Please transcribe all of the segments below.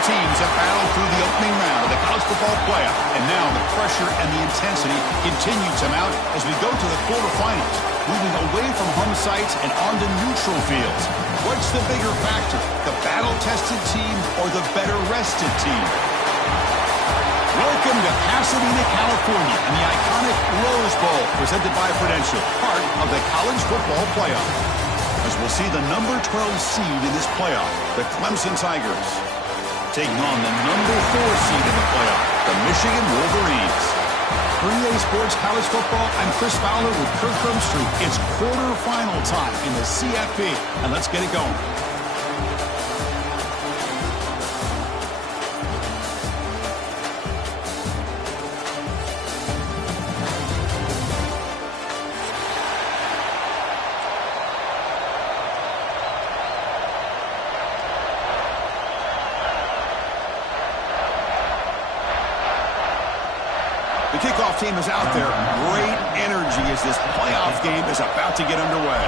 teams have battled through the opening round of the college football playoff, and now the pressure and the intensity continue to mount as we go to the quarterfinals, moving away from home sites and onto neutral fields. What's the bigger factor, the battle-tested team or the better-rested team? Welcome to Pasadena, California, and the iconic Rose Bowl, presented by Prudential, part of the college football playoff. As we'll see the number 12 seed in this playoff, the Clemson Tigers, taking on the number 4 seed in the playoff, the Michigan Wolverines. For EA Sports College Football, I'm Chris Fowler with Kirk Herbstreit. It's quarterfinal time in the CFB, and let's get it going. The kickoff team is out there. Great energy as this playoff game is about to get underway.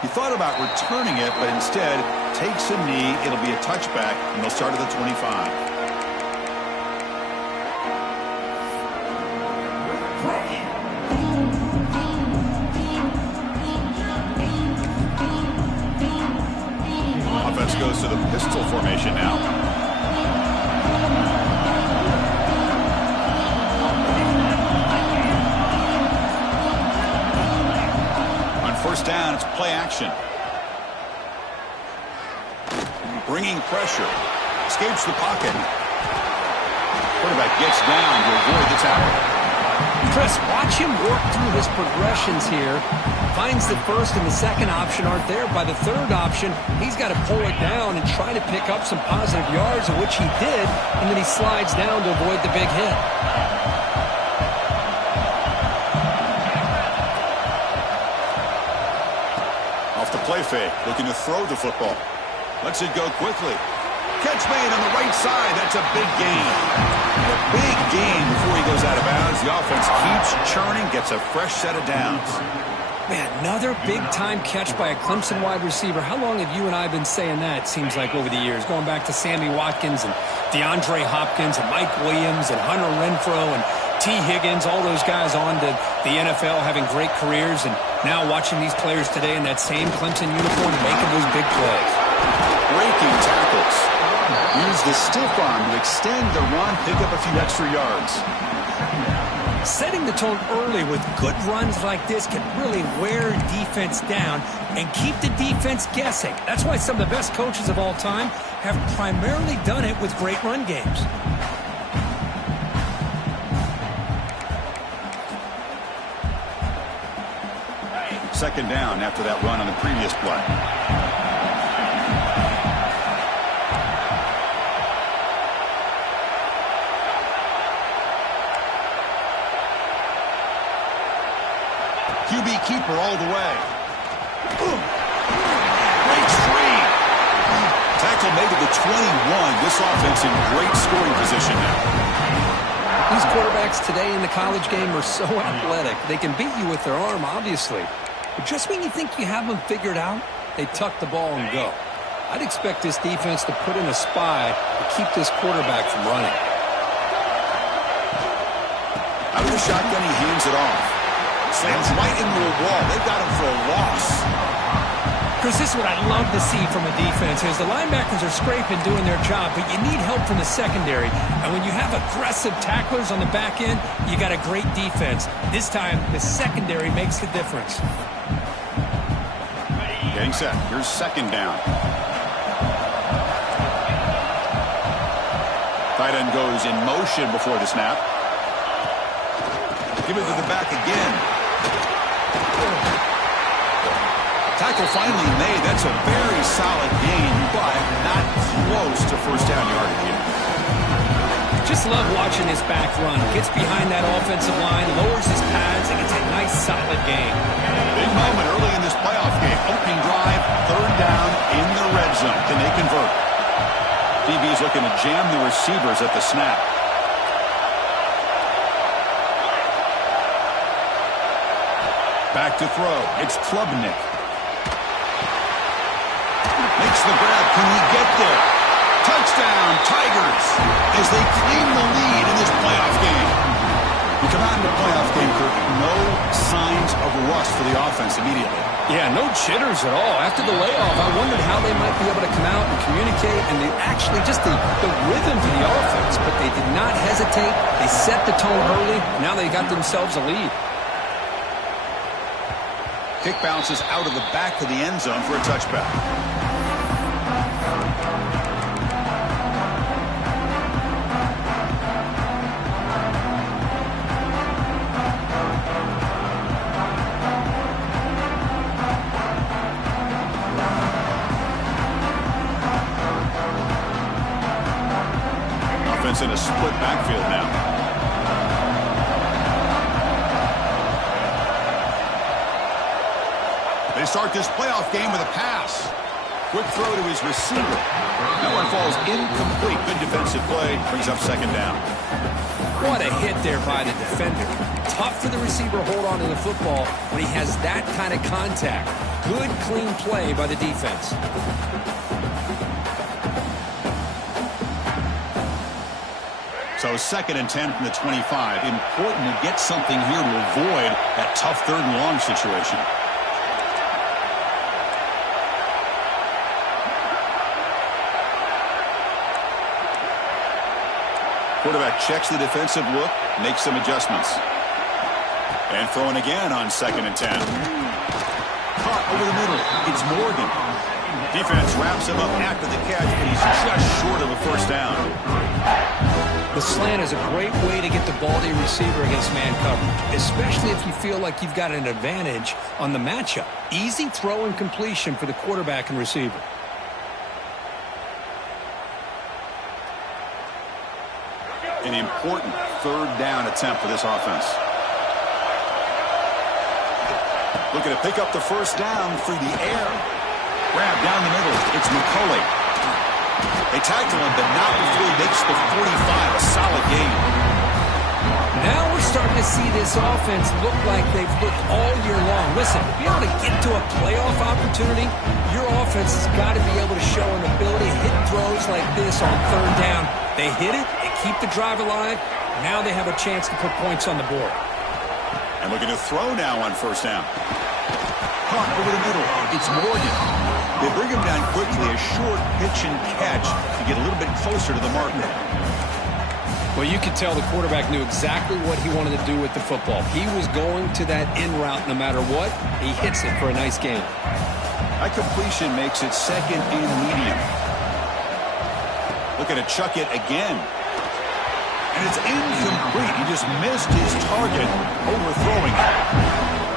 He thought about returning it, but instead takes a knee. It'll be a touchback, and they'll start at the 25. Offense goes to the pistol formation now. On first down, it's play action. Bringing pressure. Escapes the pocket. Quarterback gets down to avoid the tackle. Chris, watch him work through his progressions here. Finds the first and the second option aren't there. By the third option, he's got to pull it down and try to pick up some positive yards, of which he did, and then he slides down to avoid the big hit. Off the play fake, looking to throw the football. Lets it go quickly. Catch made on the right side. That's a big gain. A big gain before he goes out of bounds. The offense keeps churning, gets a fresh set of downs. Man, another big-time catch by a Clemson wide receiver. How long have you and I been saying that, it seems like, over the years? Going back to Sammy Watkins and DeAndre Hopkins and Mike Williams and Hunter Renfrow and T. Higgins, all those guys on to the NFL having great careers. And now watching these players today in that same Clemson uniform making those big plays. Breaking tackles. Use the stiff arm to extend the run, pick up a few extra yards. Setting the tone early with good runs like this can really wear defense down and keep the defense guessing. That's why some of the best coaches of all time have primarily done it with great run games. Second down after that run on the previous play. QB keeper all the way. Breaks free. Tackle made to the 21. This offense in great scoring position now. These quarterbacks today in the college game are so athletic. They can beat you with their arm, obviously. But just when you think you have them figured out, they tuck the ball and go. I'd expect this defense to put in a spy to keep this quarterback from running. Out of the shotgun, he hands it off. Slams right into a wall. They've got him for a loss. Chris, this is what I love to see from a defense is the linebackers are scraping, doing their job, but you need help from the secondary. And when you have aggressive tacklers on the back end, you got a great defense. This time, the secondary makes the difference. Getting set. Here's second down. Tight end goes in motion before the snap. Give it to the back again. Tackle finally made. That's a very solid gain, but not close to first down yardage yet. Just love watching his back run. Gets behind that offensive line, lowers his pads, and gets a nice solid gain. Big moment early in this playoff game. Opening drive, third down in the red zone. Can they convert? DB's looking to jam the receivers at the snap. Back to throw. It's Klubnik. Makes the grab. Can he get there? Touchdown, Tigers, as they claim the lead in this playoff game. We come out in the playoff game, Kirk. No signs of rust for the offense immediately. Yeah, no jitters at all. After the layoff, I wondered how they might be able to come out and communicate and actually just the rhythm to the offense. But they did not hesitate. They set the tone early. Now they got themselves a lead. Kick bounces out of the back of the end zone for a touchback. In a split backfield now. They start this playoff game with a pass. Quick throw to his receiver. That one falls incomplete. Good defensive play. Brings up second down. What a hit there by the defender. Tough for the receiver to hold on to the football when he has that kind of contact. Good, clean play by the defense. So 2nd and 10 from the 25. Important to get something here to avoid that tough 3rd and long situation. Quarterback checks the defensive look, makes some adjustments. And throwing again on 2nd and 10. Caught over the middle. It's Morgan. Defense wraps him up after the catch, but he's just short of a first down. The slant is a great way to get the ball to your receiver against man coverage, especially if you feel like you've got an advantage on the matchup. Easy throw and completion for the quarterback and receiver. An important 3rd down attempt for this offense. Looking to pick up the first down through the air. Grab down the middle. It's McCulley. They tackle him, but not before he makes the 45. A solid gain. Now we're starting to see this offense look like they've looked all year long. Listen, to be able to get to a playoff opportunity, your offense has got to be able to show an ability to hit throws like this on 3rd down. They hit it, they keep the drive alive. Now they have a chance to put points on the board. And looking to throw now on 1st down. Caught over the middle. It's Morgan. They bring him down quickly. A short pitch and catch to get a little bit closer to the marker. Well, you could tell the quarterback knew exactly what he wanted to do with the football. He was going to that in route no matter what. He hits it for a nice gain. That completion makes it 2nd and medium. Looking to chuck it again. And it's incomplete. He just missed his target, overthrowing it.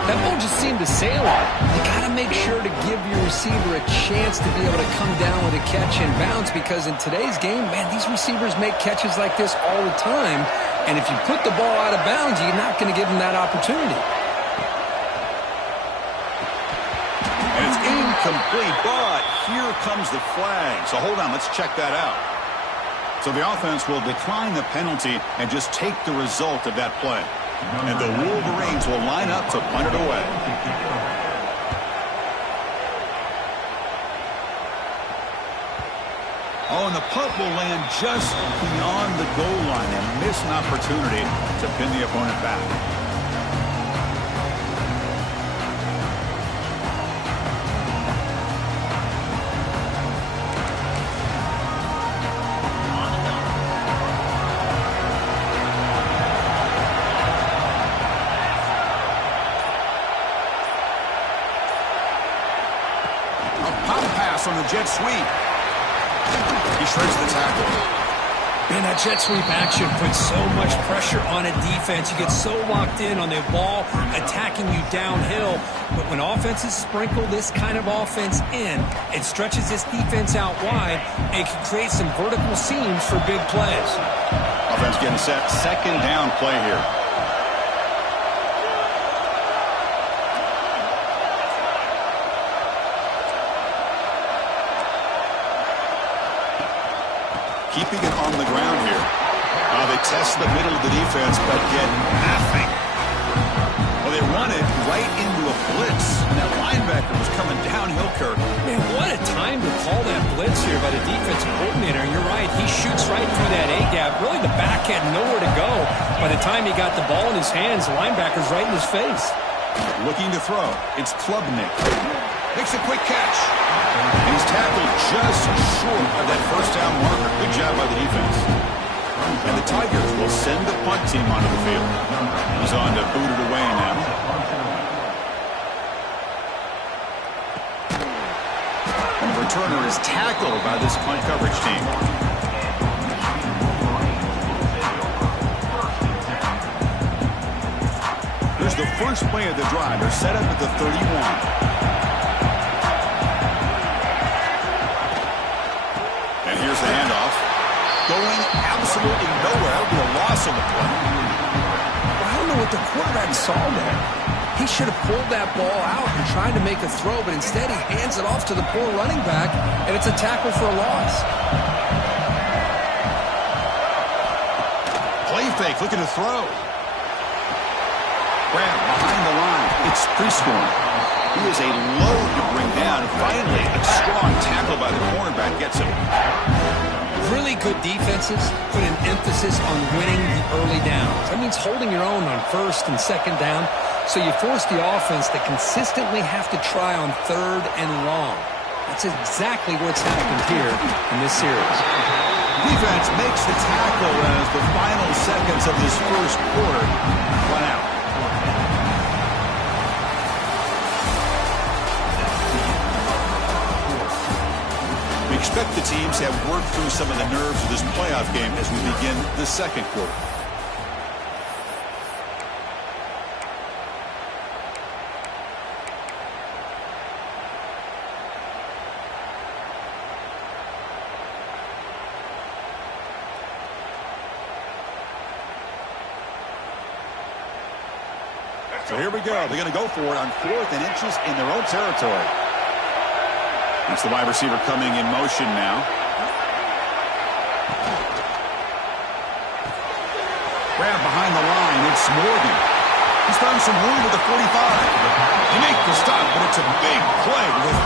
That ball just seemed to sail on. You got to make sure to give your receiver a chance to be able to come down with a catch and bounce, because in today's game, man, these receivers make catches like this all the time. And if you put the ball out of bounds, you're not going to give them that opportunity. And it's incomplete, but here comes the flag. So hold on, let's check that out. So the offense will decline the penalty and just take the result of that play. And the Wolverines will line up to punt it away. Oh, and the punt will land just beyond the goal line and miss an opportunity to pin the opponent back. On the jet sweep. He shreds the tackle. Man, that jet sweep action puts so much pressure on a defense. You get so locked in on the ball attacking you downhill. But when offenses sprinkle this kind of offense in, it stretches this defense out wide and can create some vertical seams for big plays. Offense getting set. 2nd down play here. Keeping it on the ground here. They test the middle of the defense, but get nothing. Well, they run it right into a blitz, and that linebacker was coming downhill, Kirk. Man, what a time to call that blitz here by the defensive coordinator. And you're right, he shoots right through that A-gap. Really, the back had nowhere to go. By the time he got the ball in his hands, the linebacker's right in his face. Looking to throw. It's Klubnik. Makes a quick catch. He's tackled just short of that first down marker. Good job by the defense. And the Tigers will send the punt team onto the field. He's on to boot it away now. And the returner is tackled by this punt coverage team. Here's the first play of the drive. They're set up at the 31. And here's the handoff. Going absolutely nowhere. It'll be a loss on the play. I don't know what the quarterback saw there. He should have pulled that ball out and tried to make a throw, but instead he hands it off to the poor running back, and it's a tackle for a loss. Play fake, looking to throw. Grab behind the line. It's Prescorn. He is a load to bring down. Finally, a strong tackle by the cornerback gets him. Really good defenses put an emphasis on winning the early downs. That means holding your own on first and second down, so you force the offense to consistently have to try on third and long. That's exactly what's happened here in this series. Defense makes the tackle as the final seconds of this first quarter run out. We expect the teams to have worked through some of the nerves of this playoff game as we begin the second quarter. So here we go. They're going to go for it on 4th and inches in their own territory. That's the wide receiver coming in motion now. Grab behind the line. It's Morgan. He's found some room with the 45. He makes the stop, but it's a big play with a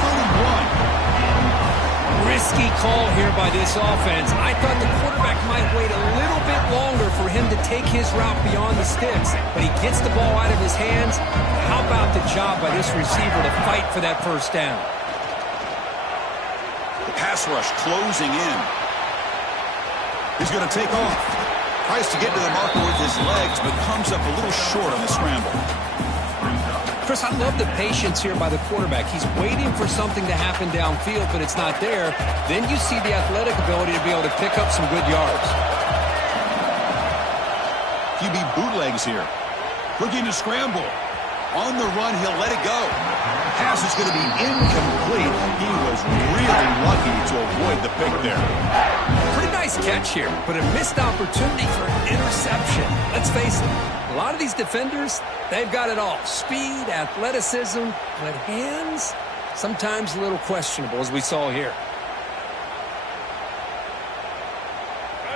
31. Risky call here by this offense. I thought the quarterback might wait a little bit longer for him to take his route beyond the sticks, but he gets the ball out of his hands. How about the job by this receiver to fight for that first down? The pass rush closing in. He's going to take off. Tries to get to the marker with his legs, but comes up a little short on the scramble. Chris, I love the patience here by the quarterback. He's waiting for something to happen downfield, but it's not there. Then you see the athletic ability to be able to pick up some good yards. QB bootlegs here. Looking to scramble. On the run, he'll let it go. Pass is going to be incomplete. He was really lucky to avoid the pick there. Pretty nice catch here, but a missed opportunity for an interception. Let's face it, a lot of these defenders, they've got it all. Speed, athleticism, but hands, sometimes a little questionable, as we saw here.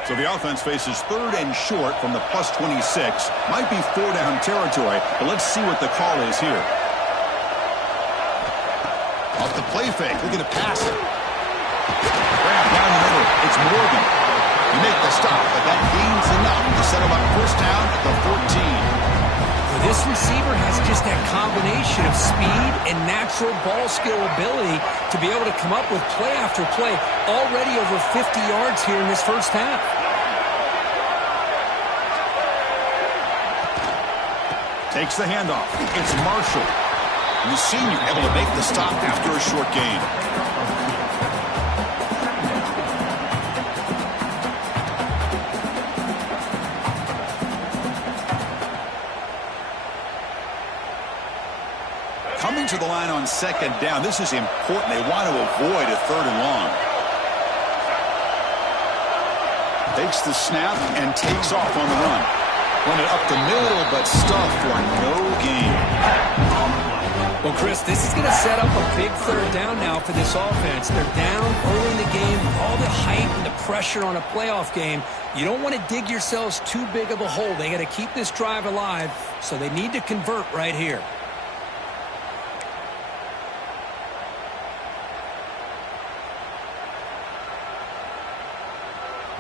So the offense faces 3rd and short from the +26. Might be 4-down territory, but let's see what the call is here. Off the play fake, looking to pass it. Grab down the middle, it's Morgan. You make the stop, but that gains enough to set him up first down at the 14. This receiver has just that combination of speed and natural ball skill ability to be able to come up with play after play, already over 50 yards here in this first half. Takes the handoff. It's Marshall. The senior able to make the stop after a short gain. Coming to the line on 2nd down. This is important. They want to avoid a 3rd and long. Takes the snap and takes off on the run. Run it up the middle, but stuffed for no gain. Well, Chris, this is going to set up a big third down now for this offense. They're down early in the game, all the hype and the pressure on a playoff game. You don't want to dig yourselves too big of a hole. They got to keep this drive alive, so they need to convert right here.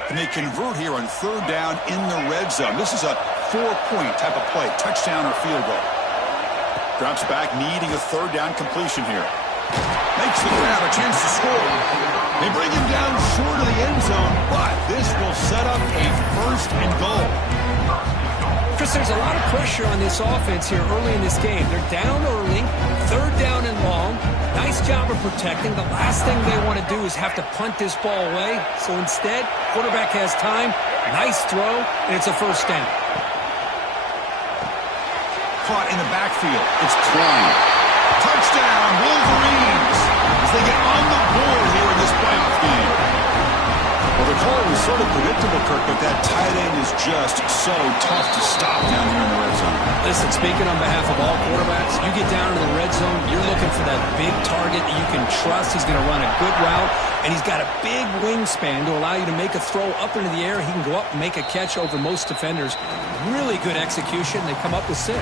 And they convert here on third down in the red zone. This is a 4-point type of play, touchdown or field goal. Drops back, needing a third down completion here. Makes the grab, a chance to score. They bring him down short of the end zone, but this will set up a first and goal. Chris, there's a lot of pressure on this offense here early in this game. They're down early, third down and long. Nice job of protecting. The last thing they want to do is have to punt this ball away. So instead, quarterback has time, nice throw, and it's a first down. Caught in the backfield. It's Klein. Touchdown, Wolverines, as they get on the board here in this playoff game. Well, the call was sort of predictable, Kirk, but that tight end is just so tough to stop down here in the red zone. Listen, speaking on behalf of all quarterbacks, you get down in the red zone, you're looking for that big target that you can trust. He's going to run a good route, and he's got a big wingspan to allow you to make a throw up into the air. He can go up and make a catch over most defenders. Really good execution. They come up with 6.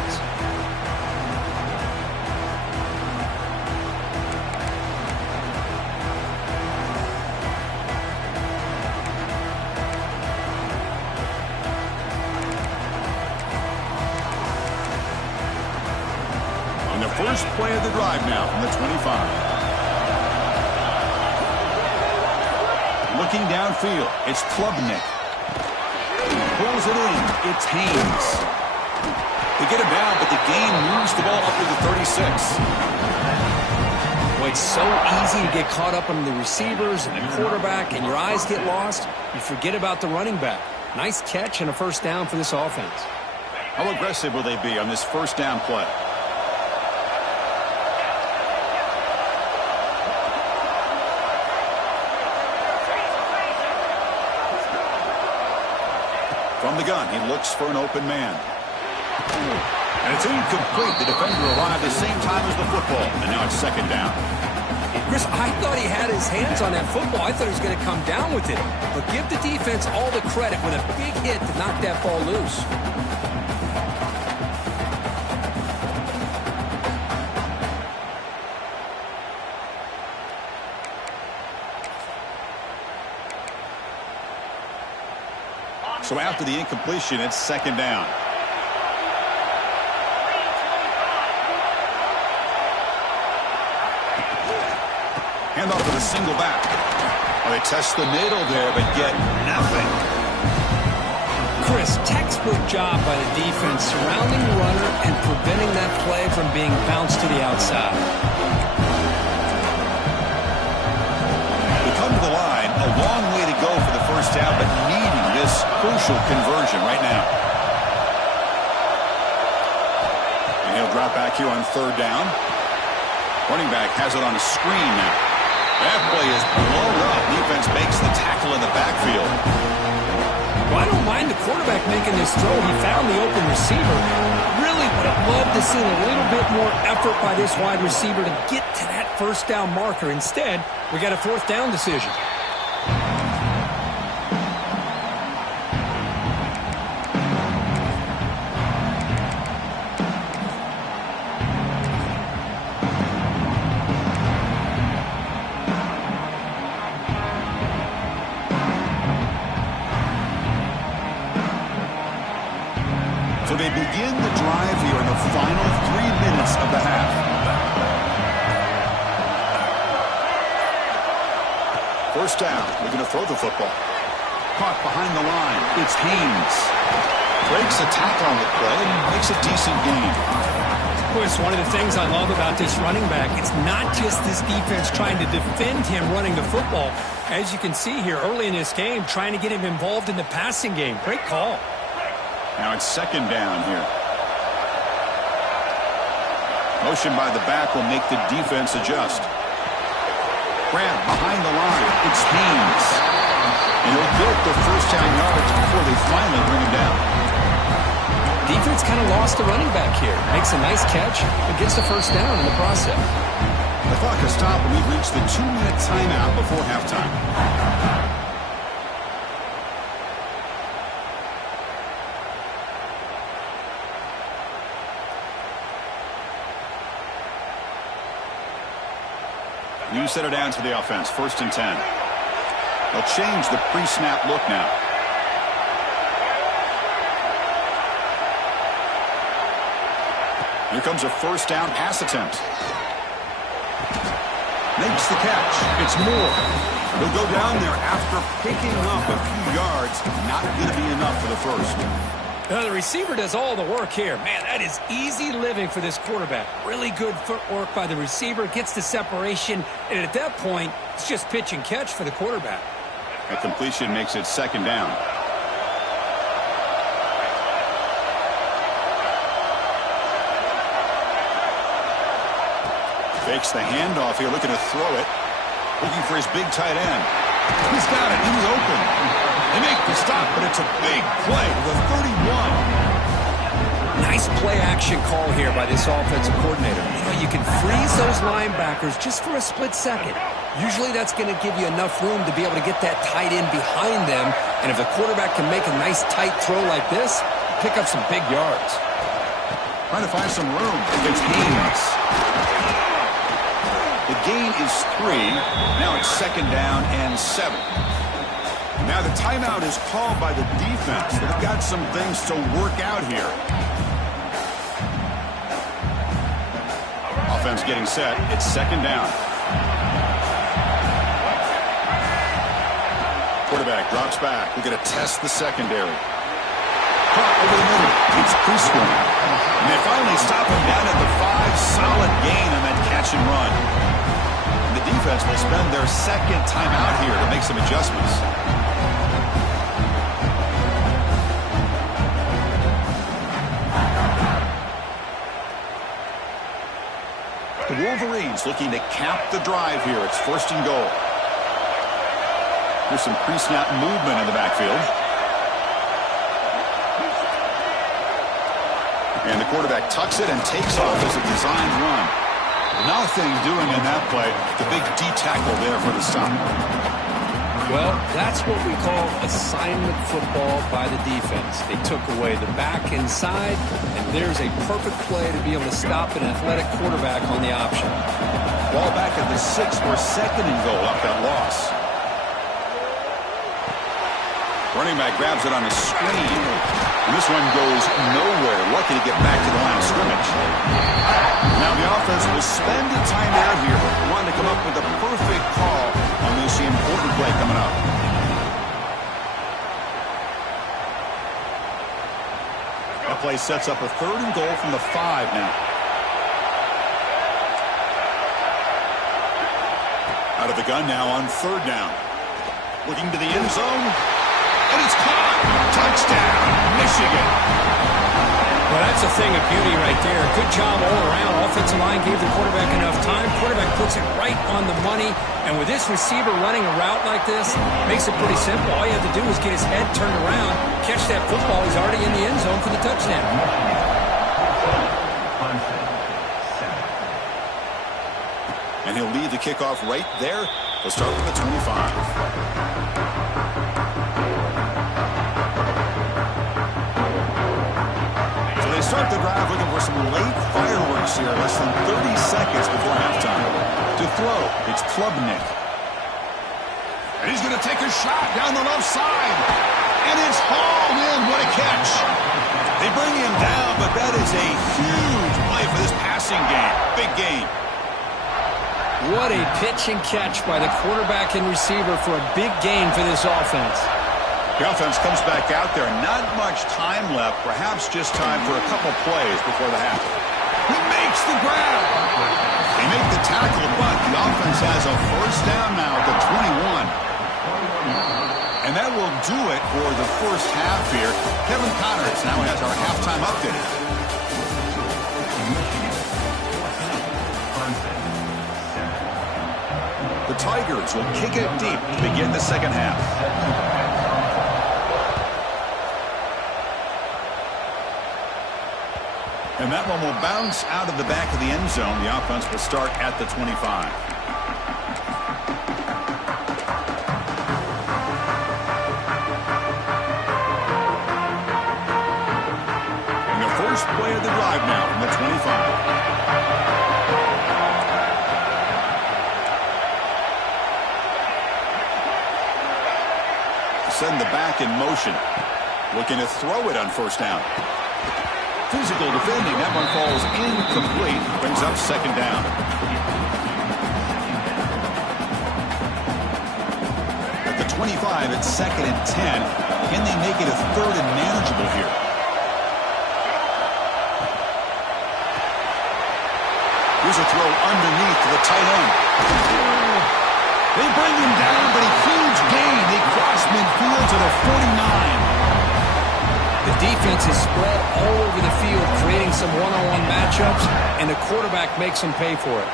First play of the drive now from the 25. Looking downfield, it's Klubnik. Pulls it in, it's Haynes. They get him down, but the game moves the ball up to the 36. Boy, it's so easy to get caught up on the receivers and the quarterback, and your eyes get lost. You forget about the running back. Nice catch and a first down for this offense. How aggressive will they be on this first down play? From the gun, he looks for an open man. And it's incomplete. The defender arrived the same time as the football. And now it's second down. Chris, I thought he had his hands on that football. I thought he was going to come down with it. But give the defense all the credit with a big hit to knock that ball loose. So after the incompletion, it's second down. Hand off to the single back. Well, they test the middle there, but get nothing. Chris, textbook job by the defense surrounding the runner and preventing that play from being bounced to the outside. They come to the line, a long way to go for the first down, but needing this crucial conversion right now. And he'll drop back here on third down. Running back has it on a screen now. That play is blown up. Defense makes the tackle in the backfield. Well, I don't mind the quarterback making this throw. He found the open receiver. Really would have loved to see a little bit more effort by this wide receiver to get to that first down marker. Instead, we got a fourth down decision. So they begin the drive here in the final 3 minutes of the half. First down. They're going to throw the football. Caught behind the line. It's Haynes. Breaks a tackle on the play and makes a decent gain. Boy, it's one of the things I love about this running back. It's not just this defense trying to defend him running the football. As you can see here early in this game, trying to get him involved in the passing game. Great call. Now it's second down here. Motion by the back will make the defense adjust. Grab behind the line. It's Haynes. And he'll get the first down yards before they finally bring him down. defense kind of lost the running back here. Makes a nice catch and gets the first down in the process. The clock has stopped, and we've reached the 2-minute timeout before halftime. New center down for the offense, 1st and 10. They'll change the pre-snap look now. Here comes a 1st down pass attempt. Makes the catch. It's Moore. He'll go down there after picking up a few yards. Not going to be enough for the first. The receiver does all the work here. Man, that is easy living for this quarterback. Really good footwork by the receiver. Gets the separation. And at that point, it's just pitch and catch for the quarterback. A completion makes it 2nd down. Fakes the handoff here, looking to throw it. Looking for his big tight end. He's got it. He was open. They make the stop, but it's a big play to the 31. Nice play action call here by this offensive coordinator. You know, you can freeze those linebackers just for a split second. Usually that's going to give you enough room to be able to get that tight end behind them. And if the quarterback can make a nice tight throw like this, pick up some big yards. Trying to find some room against Haynes. The gain is 3. Now it's 2nd down and 7. Now the timeout is called by the defense. They've got some things to work out here. Offense getting set. It's 2nd down. Quarterback drops back. We're going to test the secondary. Caught over the middle. It's Prescott. And they finally stop him down at the 5. Solid gain on that catch and run. And the defense will spend their 2nd timeout here to make some adjustments. The Wolverines looking to cap the drive here. It's 1st and goal. There's some pre-snap movement in the backfield. And the quarterback tucks it and takes off as a designed run. Nothing doing in that play. The big D tackle there for the stop. Well, that's what we call assignment football by the defense. They took away the back inside, and there's a perfect play to be able to stop an athletic quarterback on the option. Ball back at the 6 for 2nd and goal up that loss. Running back grabs it on a screen. And this one goes nowhere. Lucky to get back to the line of scrimmage. Now the offense will spend a timeout here. Wanting to come up with the perfect call on this important play coming up. That play sets up a 3rd and goal from the 5 now. Out of the gun now on 3rd down. Looking to the end zone. And it's caught. Touchdown, Michigan. Well, that's a thing of beauty right there. Good job all around. Offensive line gave the quarterback enough time. Quarterback puts it right on the money. And with this receiver running a route like this, makes it pretty simple. All you have to do is get his head turned around, catch that football. He's already in the end zone for the touchdown. And he'll lead the kickoff right there. He'll start with the 25. Start the drive looking for some late fireworks here. Less than 30 seconds before halftime. To throw, it's Klubnik. And he's going to take a shot down the left side. And it's hauled in. What a catch. They bring him down, but that is a huge play for this passing game. Big game. What a pitch and catch by the quarterback and receiver for a big gain for this offense. The offense comes back out there. Not much time left. Perhaps just time for a couple plays before the half. He makes the grab. They make the tackle, but the offense has a 1st down now at the 21. And that will do it for the first half here. Kevin Connors now has our halftime update. The Tigers will kick it deep to begin the 2nd half. And that one will bounce out of the back of the end zone. The offense will start at the 25. And the first play of the drive now from the 25. Send the back in motion. Looking to throw it on first down. Physical defending. That one falls incomplete. Brings up second down. At the 25, it's 2nd and 10. Can they make it a 3rd and manageable here? Here's a throw underneath to the tight end. They bring him down, but a huge gain. They cross midfield to the 49. The defense is spread all over the field, creating some one-on-one matchups, and the quarterback makes them pay for it.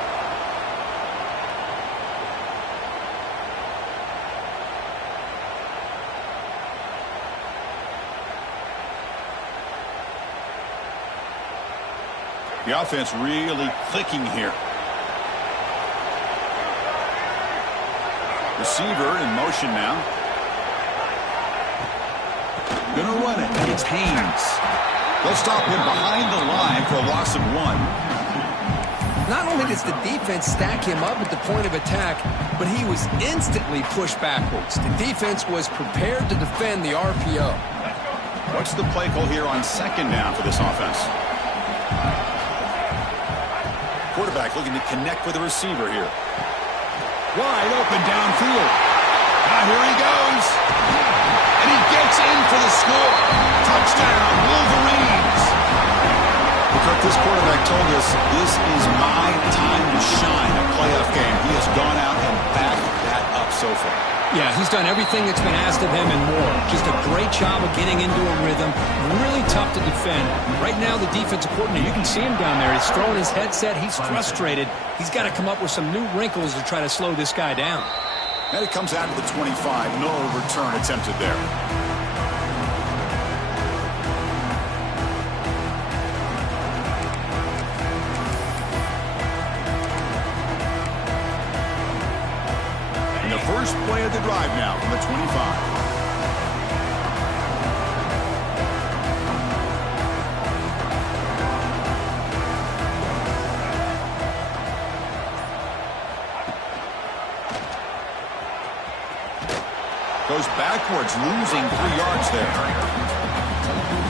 The offense really clicking here. Receiver in motion now. Gonna run it. It's Haynes. They'll stop him behind the line for a loss of 1. Not only does the defense stack him up at the point of attack, but he was instantly pushed backwards. The defense was prepared to defend the RPO. What's the play call here on 2nd down for this offense? Quarterback looking to connect with the receiver here. Wide open downfield. Now here he goes. And he gets in for the score. Touchdown, Wolverines. Because this quarterback told us this is my time to shine. A playoff game. He has gone out and backed that up so far. Yeah, he's done everything that's been asked of him and more. Just a great job of getting into a rhythm. Really tough to defend. Right now, the defensive coordinator, you can see him down there. He's throwing his headset. He's frustrated. He's got to come up with some new wrinkles to try to slow this guy down. And it comes out to the 25. No return attempted there. And the first play of the drive now from the 25. Goes backwards, losing 3 yards there.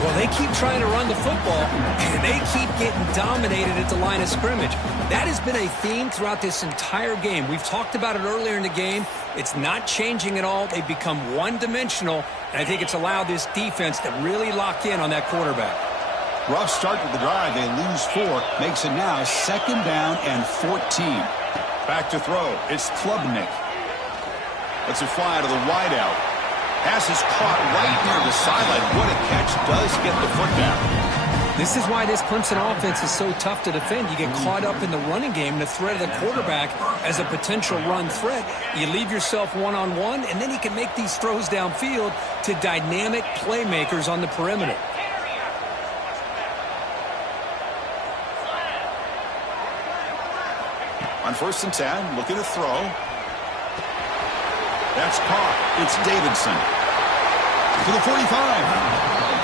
Well, they keep trying to run the football, and they keep getting dominated at the line of scrimmage. That has been a theme throughout this entire game. We've talked about it earlier in the game. It's not changing at all. They've become one-dimensional, and I think it's allowed this defense to really lock in on that quarterback. Rough start to the drive. They lose 4. Makes it now 2nd down and 14. Back to throw. It's Klubnik. Lets it fly to the wideout. Pass is caught right near the sideline. What a catch. Does get the foot down. This is why this Clemson offense is so tough to defend. You get caught up in the running game and the threat of the quarterback as a potential run threat. You leave yourself one-on-one, and then you can make these throws downfield to dynamic playmakers on the perimeter. On 1st and 10, looking to throw. That's caught. It's Davidson. To the 45.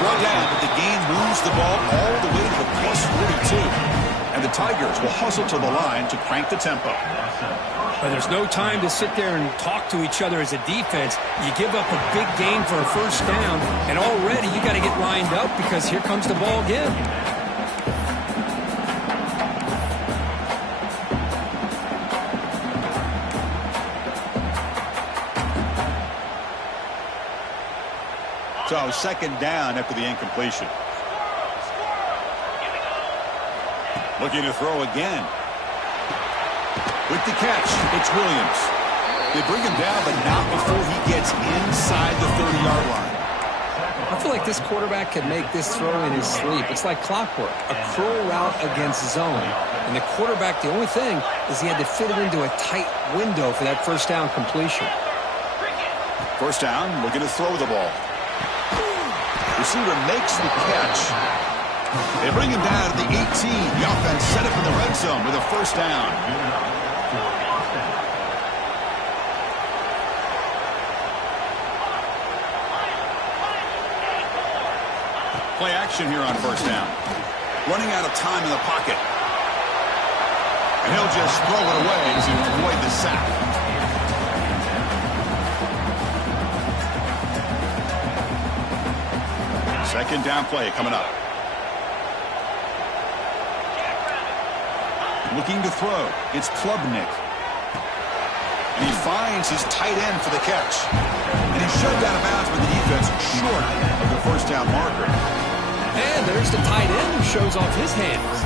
Brought down, but the gain moves the ball all the way to the plus 42. And the Tigers will hustle to the line to crank the tempo. But there's no time to sit there and talk to each other as a defense. You give up a big gain for a first down, and already you got to get lined up because here comes the ball again. So 2nd down after the incompletion. Looking to throw again. With the catch, it's Williams. They bring him down, but not before he gets inside the 30-yard line. I feel like this quarterback can make this throw in his sleep. It's like clockwork, a curl route against zone. And the quarterback, the only thing is he had to fit it into a tight window for that first down completion. First down, looking to throw the ball. Receiver makes the catch. They bring him down to the 18. The offense set up in the red zone with a first down. Play action here on first down. Running out of time in the pocket. And he'll just throw it away to avoid the sack. Second down play coming up. Looking to throw. It's Klubnik. And he finds his tight end for the catch. And he's shoved out of bounds with the defense short of the first down marker. And there's the tight end who shows off his hands.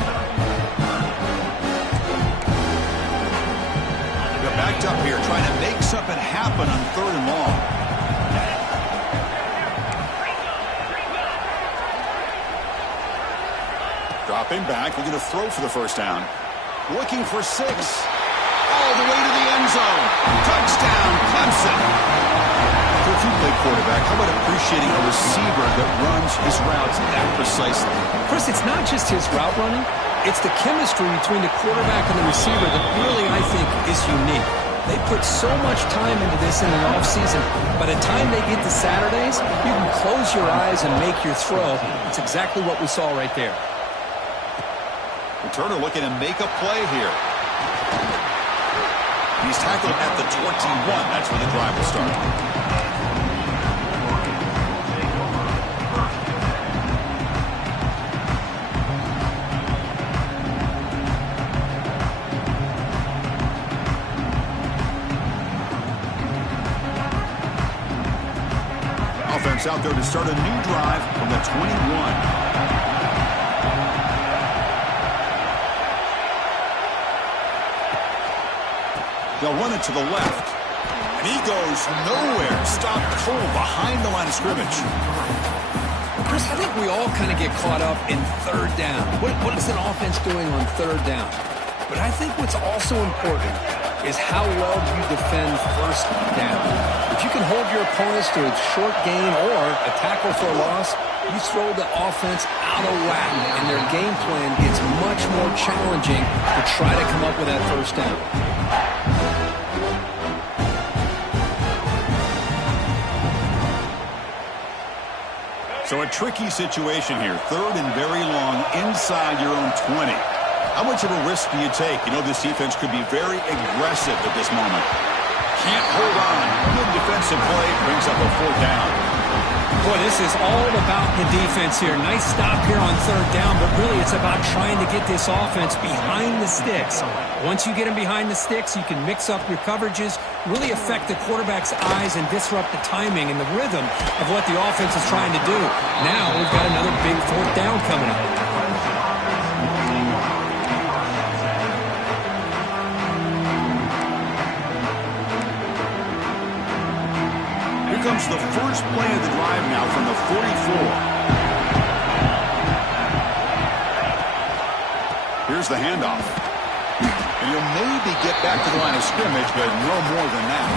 They're backed up here trying to make something happen on third and long. Dropping back, looking to throw for the first down. Looking for 6. All the way to the end zone. Touchdown, Clemson. So if you play quarterback, how about appreciating a receiver that runs his routes that precisely? Chris, it's not just his route running. It's the chemistry between the quarterback and the receiver that really, I think, is unique. They put so much time into this in the offseason. By the time they get to Saturdays, you can close your eyes and make your throw. It's exactly what we saw right there. Turner looking to make a play here. He's tackled at the 21. That's where the drive will start. Offense out there to start a new drive from the 21. They'll run it to the left. And he goes nowhere. Stopped cold behind the line of scrimmage. Chris, I think we all kind of get caught up in third down. What is an offense doing on third down? But I think what's also important is how well you defend first down. If you can hold your opponents to a short gain or a tackle for a loss, you throw the offense out of whack, and their game plan gets much more challenging to try to come up with that first down. So a tricky situation here. Third and very long inside your own 20. How much of a risk do you take? You know this defense could be very aggressive at this moment. Can't hold on. Good defensive play brings up a fourth down. Boy, this is all about the defense here. Nice stop here on third down, but really it's about trying to get this offense behind the sticks. Once you get them behind the sticks, you can mix up your coverages, really affect the quarterback's eyes and disrupt the timing and the rhythm of what the offense is trying to do. Now we've got another big fourth down coming up. Here comes the first play of the drive now from the 44. Here's the handoff. And you'll maybe get back to the line of scrimmage, but no more than that.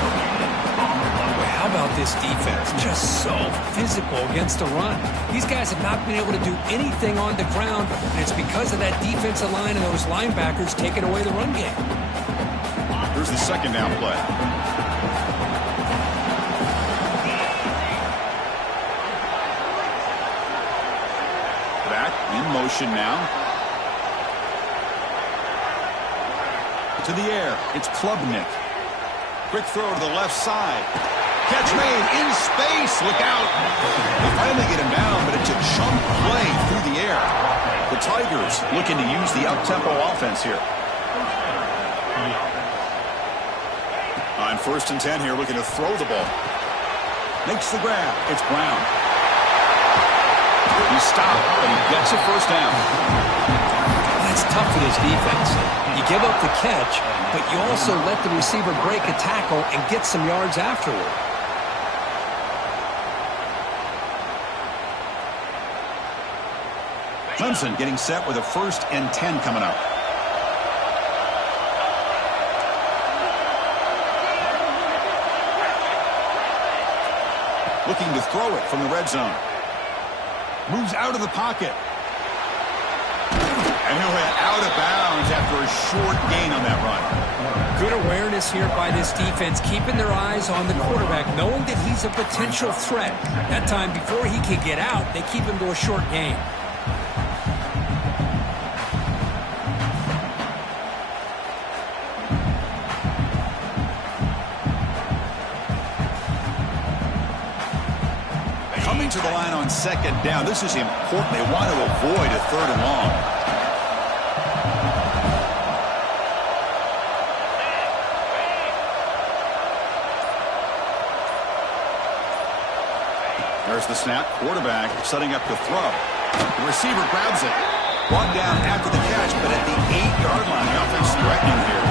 Boy, how about this defense? Just so physical against the run. These guys have not been able to do anything on the ground, and it's because of that defensive line and those linebackers taking away the run game. Here's the second down play. Back in motion now. To the air. It's Klubnik. Quick throw to the left side. Catch made in space. Look out. They finally get him down, but it's a chunk play through the air. The Tigers looking to use the up-tempo offense here. On first and 10 here, looking to throw the ball. Makes the grab. It's Brown. He stopped, but he gets a first down. That's tough for this defense. You give up the catch, but you also let the receiver break a tackle and get some yards afterward. Clemson getting set with a first and 10 coming up. Looking to throw it from the red zone. Moves out of the pocket. And he'll head out of bounds after a short gain on that run. Good awareness here by this defense, keeping their eyes on the quarterback, knowing that he's a potential threat. That time, before he can get out, they keep him to a short gain. Coming to the line on second down, this is important. They want to avoid a third and long. There's the snap. Quarterback setting up to throw. The receiver grabs it. Brought down after the catch, but at the 8-yard line, the offense threatening here.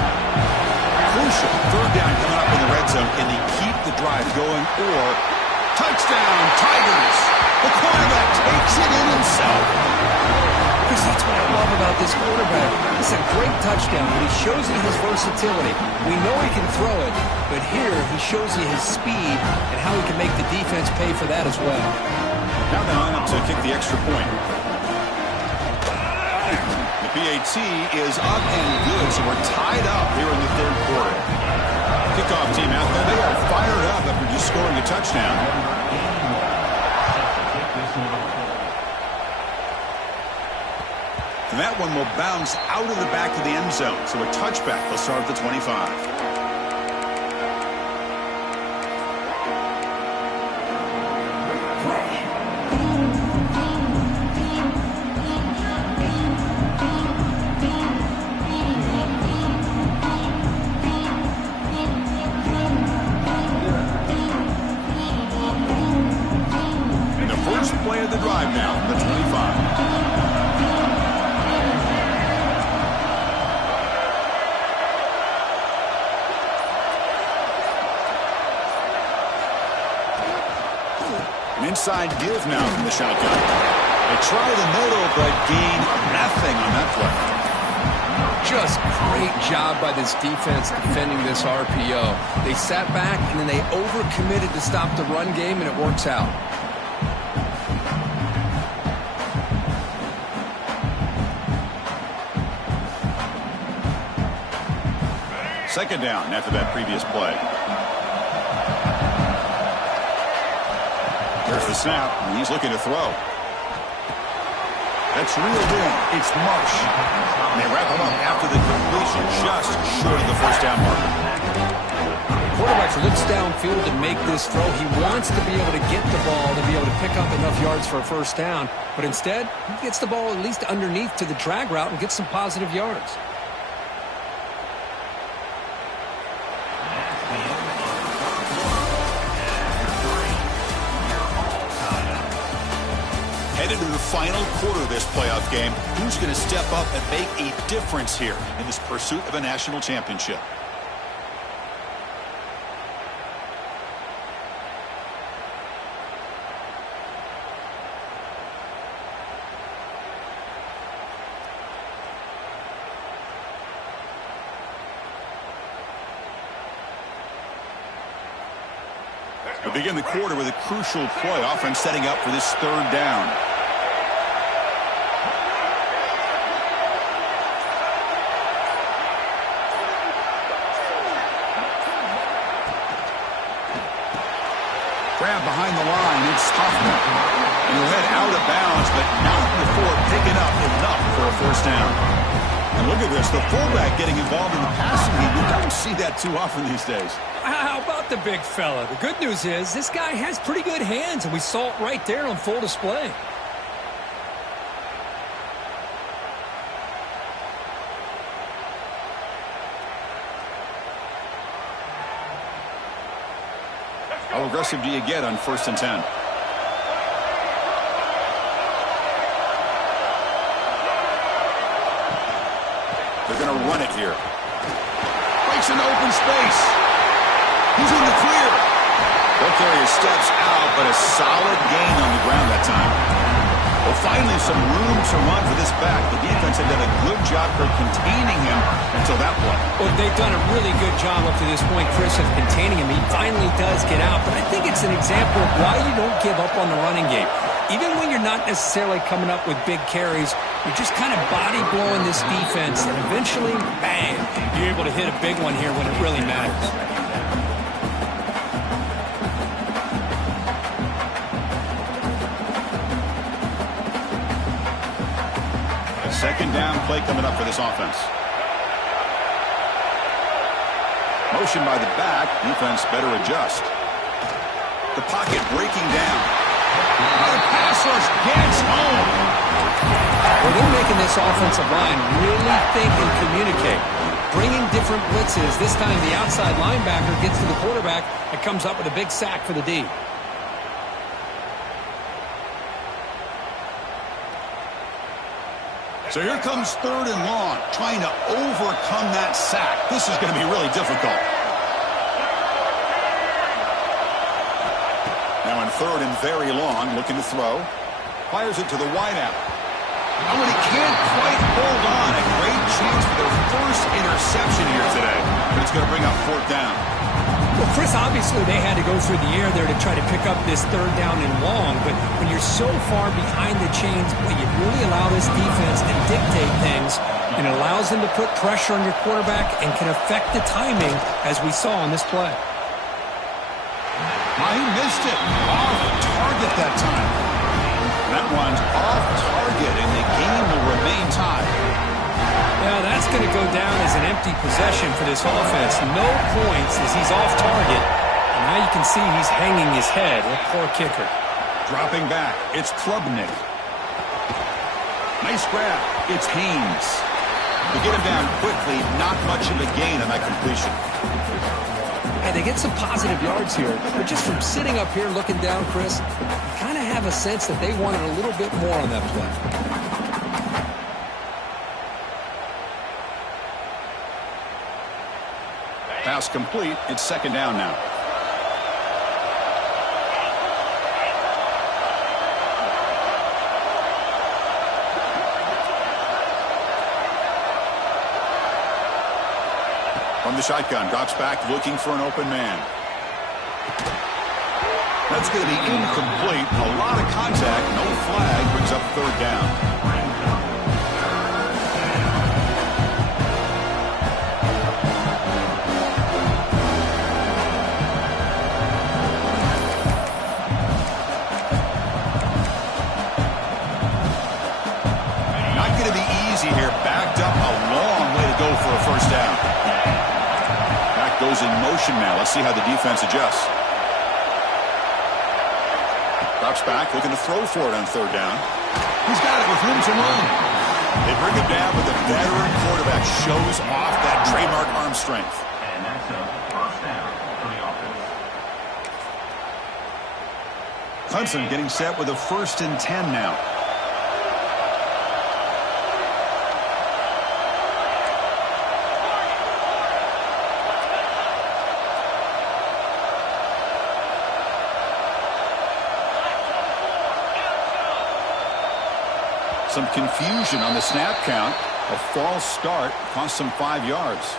Crucial. Third down coming up in the red zone. Can they keep the drive going or touchdown, Tigers? The quarterback takes it in himself. Because that's what I love about this quarterback. It's a great touchdown, but he shows you his versatility. We know he can throw it, but here he shows you his speed and how he can make the defense pay for that as well. Now they line up to kick the extra point. The PAT is up and good, so we're tied up here in the third quarter. Kickoff team out there. They are fired up after just scoring a touchdown. And that one will bounce out of the back of the end zone. So a touchback. They'll start at the 25. And the first play of the drive now, the 25. Inside give now from the shotgun. They try the middle, but gain nothing on that play. Just great job by this defense defending this RPO. They sat back, and then they overcommitted to stop the run game, and it works out. Second down after that previous play. There's the snap, and he's looking to throw. That's reeled in. It's Marsh. And they wrap him up after the completion, just short of the first down mark. Quarterback looks downfield to make this throw. He wants to be able to get the ball to be able to pick up enough yards for a first down. But instead, he gets the ball at least underneath to the drag route and gets some positive yards. Headed to the final quarter of this playoff game, who's going to step up and make a difference here in this pursuit of a national championship? We begin the quarter with a crucial play, offense setting up for this third down. Grab behind the line, it's Hoffman. And he'll head out of bounds, but not before picking up enough for a first down. And look at this, the fullback getting involved in the passing game. You don't see that too often these days. How about the big fella? The good news is this guy has pretty good hands, and we saw it right there on full display. How aggressive do you get on 1st and 10? They're going to run it here. Breaks into open space. He's in the clear. They'll carry his steps out, but a solid gain on the ground that time. Well, finally, some room to run for this back. The defense had done a good job for containing him until that point. Well, they've done a really good job up to this point, Chris, of containing him. He finally does get out, but I think it's an example of why you don't give up on the running game. Even when you're not necessarily coming up with big carries, You're just kind of body blowing this defense, and eventually, bang, you're able to hit a big one here when it really matters. Second down play coming up for this offense. Motion by the back. Defense better adjust. The pocket breaking down. The pass rush gets home. Well, they're making this offensive line really think and communicate. Bringing different blitzes. This time the outside linebacker gets to the quarterback and comes up with a big sack for the D. So here comes 3rd and long, trying to overcome that sack. This is going to be really difficult. Now in 3rd and very long, looking to throw. Fires it to the wideout. Oh, and he can't quite hold on. A great chance for their first interception here today. But it's going to bring up 4th down. Well, Chris, obviously they had to go through the air there to try to pick up this 3rd down and long, but when you're so far behind the chains, boy, you really allow this defense to dictate things, and it allows them to put pressure on your quarterback and can affect the timing, as we saw on this play. He missed it. Off target that time. That one's off target, and the game will remain tied. Now that's going to go down as an empty possession for this offense. No points as he's off target. And now you can see he's hanging his head. A poor kicker. Dropping back, it's Klubnik. Nice grab. It's Haynes. To get him down quickly, not much of a gain on that completion. Hey, they get some positive yards here, but just from sitting up here looking down, Chris, you kind of have a sense that they wanted a little bit more on that play. Pass complete. It's 2nd down now. From the shotgun, drops back looking for an open man. That's going to be incomplete. A lot of contact. No flag. Brings up 3rd down. Here, backed up a long way to go for a 1st down. Back goes in motion now. Let's see how the defense adjusts. Drops back, looking to throw for it on 3rd down. He's got it with room to run. They bring him down, but the veteran quarterback shows off that trademark arm strength. And that's a 1st down for the offense. Clemson getting set with a 1st and 10 now. Some confusion on the snap count. A false start cost them 5 yards.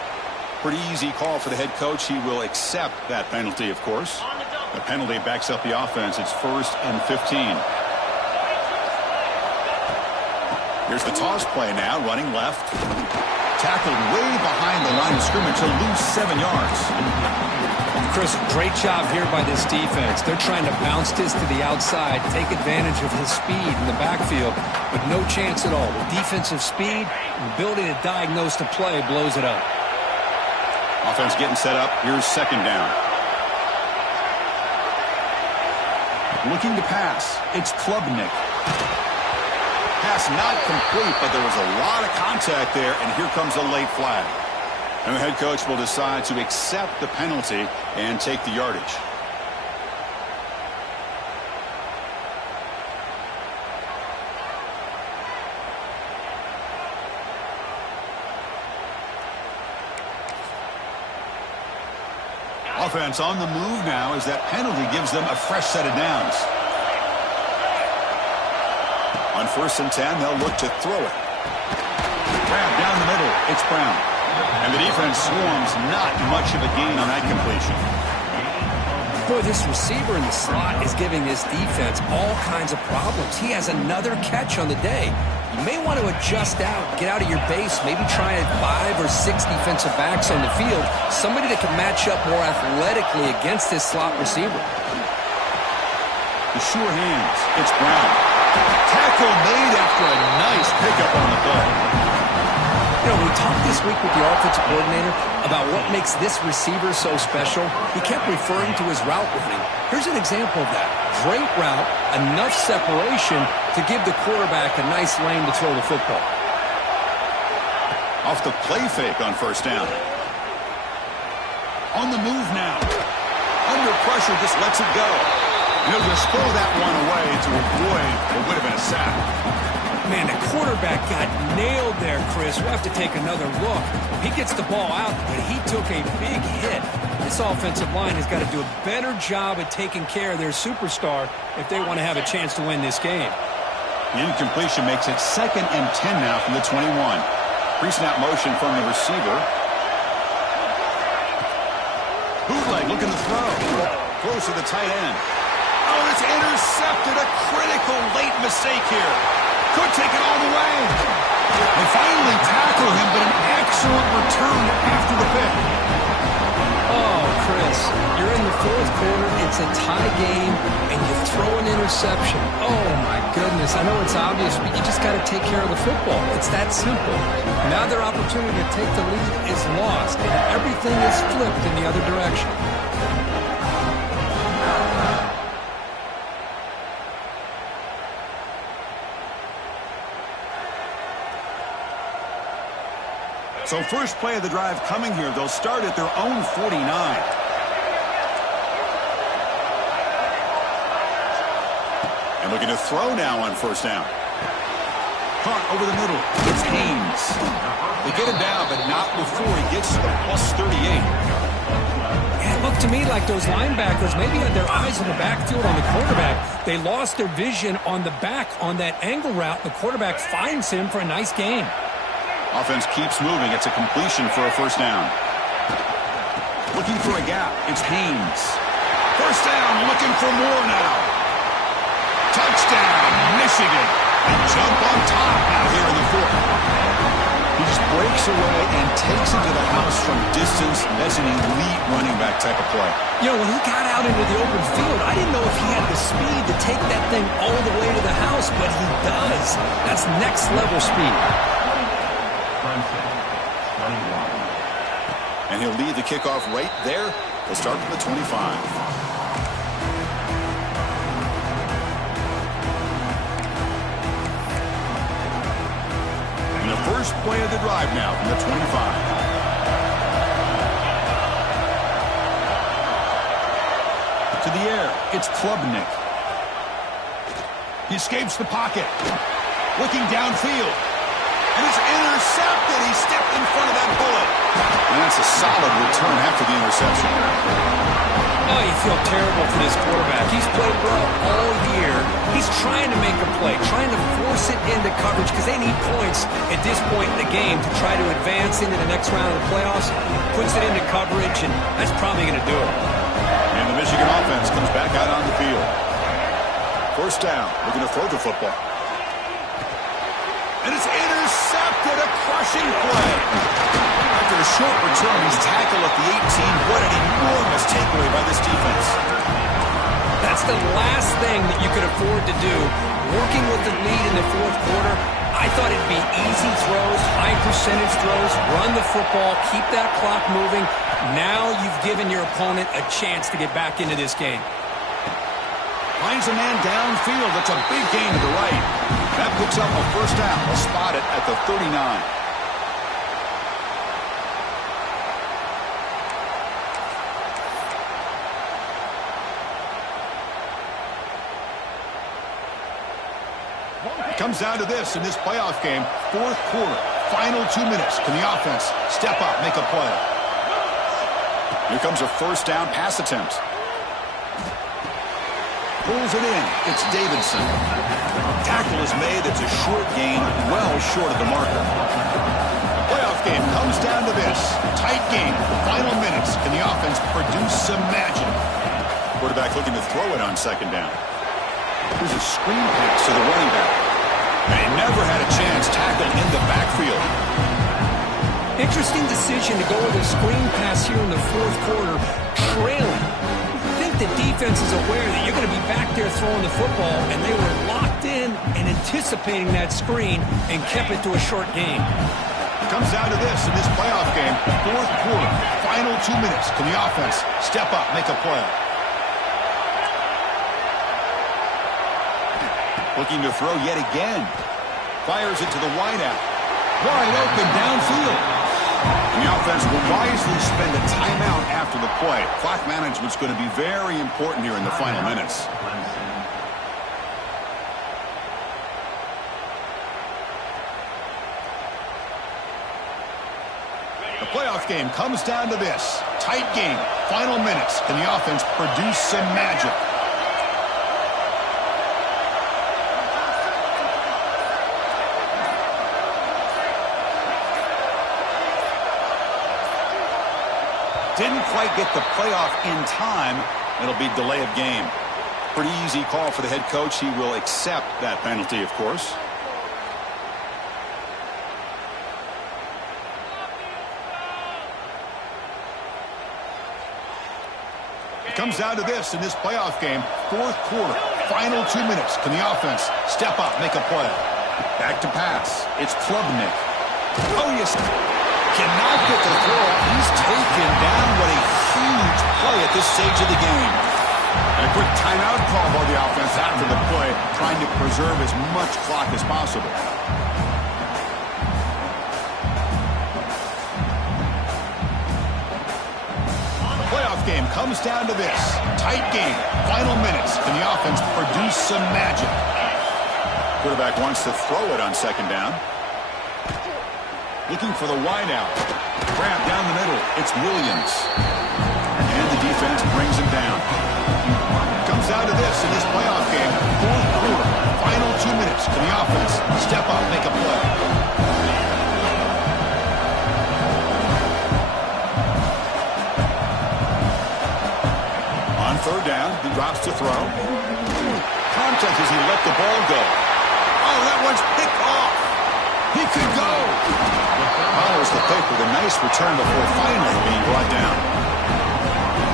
Pretty easy call for the head coach. He will accept that penalty, of course. The penalty backs up the offense. It's 1st and 15. Here's the toss play now, running left. Tackled way behind the line of scrimmage. He'll lose 7 yards. Chris, great job here by this defense. They're trying to bounce this to the outside, take advantage of his speed in the backfield, but no chance at all. The defensive speed and ability to diagnose the play blows it up. Offense getting set up. Here's 2nd down. Looking to pass. It's Klubnik. Pass not complete, but there was a lot of contact there, and here comes a late flag. And the head coach will decide to accept the penalty and take the yardage. Offense on the move now as that penalty gives them a fresh set of downs. On 1st and 10, they'll look to throw it. Grab down the middle. It's Brown. And the defense swarms, not much of a gain on that completion. Boy, this receiver in the slot is giving this defense all kinds of problems. He has another catch on the day. You may want to adjust out, get out of your base, maybe try 5 or 6 defensive backs on the field, somebody that can match up more athletically against this slot receiver. The sure hands. It's Brown. Tackle made after a nice pickup on the play. You know, we talked this week with the offensive coordinator about what makes this receiver so special. He kept referring to his route running. Here's an example of that. Great route, enough separation to give the quarterback a nice lane to throw the football. Off the play fake on first down. On the move now. Under pressure, just lets it go. And he'll just throw that one away to avoid what would have been a sack. Man, the quarterback got nailed there, Chris. We'll have to take another look. He gets the ball out, but he took a big hit. This offensive line has got to do a better job at taking care of their superstar if they want to have a chance to win this game. The incompletion makes it 2nd and 10 now from the 21. Pre-snap motion from the receiver. Bootleg looking to throw. Close to the tight end. Oh, it's intercepted. A critical late mistake here. Could take it all the way. They finally tackle him, but an excellent return after the pick. Oh, Chris, you're in the 4th quarter. It's a tie game, and you throw an interception. Oh, my goodness. I know it's obvious, but you just got to take care of the football. It's that simple. Now their opportunity to take the lead is lost, and everything is flipped in the other direction. So first play of the drive coming here. They'll start at their own 49. And looking to throw now on first down. Caught over the middle. It's Haynes. They get him down, but not before he gets to the plus 38. It looked to me like those linebackers maybe had their eyes on the backfield on the quarterback. They lost their vision on the back on that angle route. The quarterback finds him for a nice gain. Offense keeps moving. It's a completion for a first down. Looking for a gap. It's Haynes. First down, looking for more now. Touchdown, Michigan. They jump on top out here in the 4th. He just breaks away and takes it to the house from distance. That's an elite running back type of play. You know, when he got out into the open field, I didn't know if he had the speed to take that thing all the way to the house, but he does. That's next level speed. And he'll lead the kickoff right there. He'll start from the 25. And the first play of the drive now from the 25. To the air, it's Klubnik. He escapes the pocket. Looking downfield. And it's intercepted. He stepped in front of that bullet. And that's a solid return after the interception. Oh, you feel terrible for this quarterback. He's played well all year. He's trying to make a play, trying to force it into coverage because they need points at this point in the game to try to advance into the next round of the playoffs. Puts it into coverage, and that's probably going to do it. And the Michigan offense comes back out on the field. First down. Looking to throw the football. And it's intercepted, a crushing play. After a short return, he's tackled at the 18. What an enormous takeaway by this defense. That's the last thing that you could afford to do. Working with the lead in the 4th quarter, I thought it'd be easy throws, high percentage throws, run the football, keep that clock moving. Now you've given your opponent a chance to get back into this game. Finds a man downfield. That's a big gain to the right. That picks up a first down. They'll spot it at the 39. It comes down to this in this playoff game. 4th quarter, final 2 minutes. Can the offense step up, make a play? Here comes a first down pass attempt. Pulls it in. It's Davidson. Tackle is made. It's a short gain, well short of the marker. Playoff game comes down to this. Tight game. Final minutes. Can the offense produce some magic? Quarterback looking to throw it on second down. Here's a screen pass to the running back. And he never had a chance tackled in the backfield. Interesting decision to go with a screen pass here in the fourth quarter, trailing. I think the defense is aware that you're going to be back there throwing the football, and they were locked in and anticipating that screen and kept it to a short game. It comes down to this in this playoff game, fourth quarter, final 2 minutes. Can the offense step up, make a play? Looking to throw yet again. Fires it to the wideout. Wide open downfield. And the offense will wisely spend a timeout after the play. Clock management's going to be very important here in the final minutes. The playoff game comes down to this. Tight game. Final minutes. Can the offense produce some magic? Didn't quite get the playoff in time. It'll be delay of game. Pretty easy call for the head coach. He will accept that penalty, of course. It comes down to this in this playoff game. Fourth quarter, final 2 minutes. Can the offense step up, make a play? Back to pass. It's Klubnik. Oh, yes. Cannot get the throw. He's taken down. What a huge play at this stage of the game. And a quick timeout call by the offense after the play, trying to preserve as much clock as possible. The playoff game comes down to this. Tight game. Final minutes. Can the offense produce some magic? Quarterback wants to throw it on second down. Looking for the wideout. Grab down the middle. It's Williams. And the defense brings him down. Comes down to this in this playoff game. Fourth quarter. Final 2 minutes. Can the offense step up, make a play? On third down, he drops to throw. Contact as he let the ball go. Oh, that one's picked off. He could go. Follows the pick with a nice return before finally being brought down.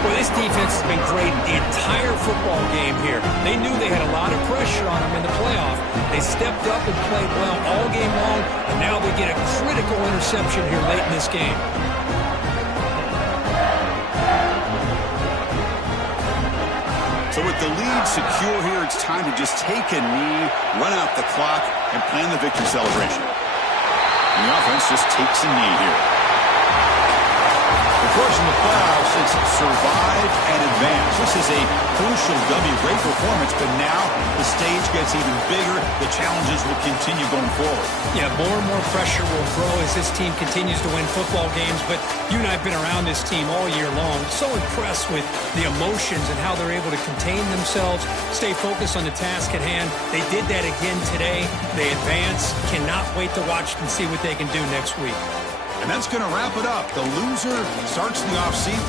Well, this defense has been great the entire football game here. They knew they had a lot of pressure on them in the playoff. They stepped up and played well all game long, and now they get a critical interception here late in this game. So with the lead secure here, it's time to just take a knee, run out the clock, and plan the victory celebration. And the offense just takes a knee here. Of course, in the playoffs, it's survive and advance. This is a crucial W. Great performance, but now the stage gets even bigger. The challenges will continue going forward. Yeah, more and more pressure will grow as this team continues to win football games. But you and I have been around this team all year long. So impressed with the emotions and how they're able to contain themselves, stay focused on the task at hand. They did that again today. They advance. Cannot wait to watch and see what they can do next week. And that's going to wrap it up. The loser starts the offseason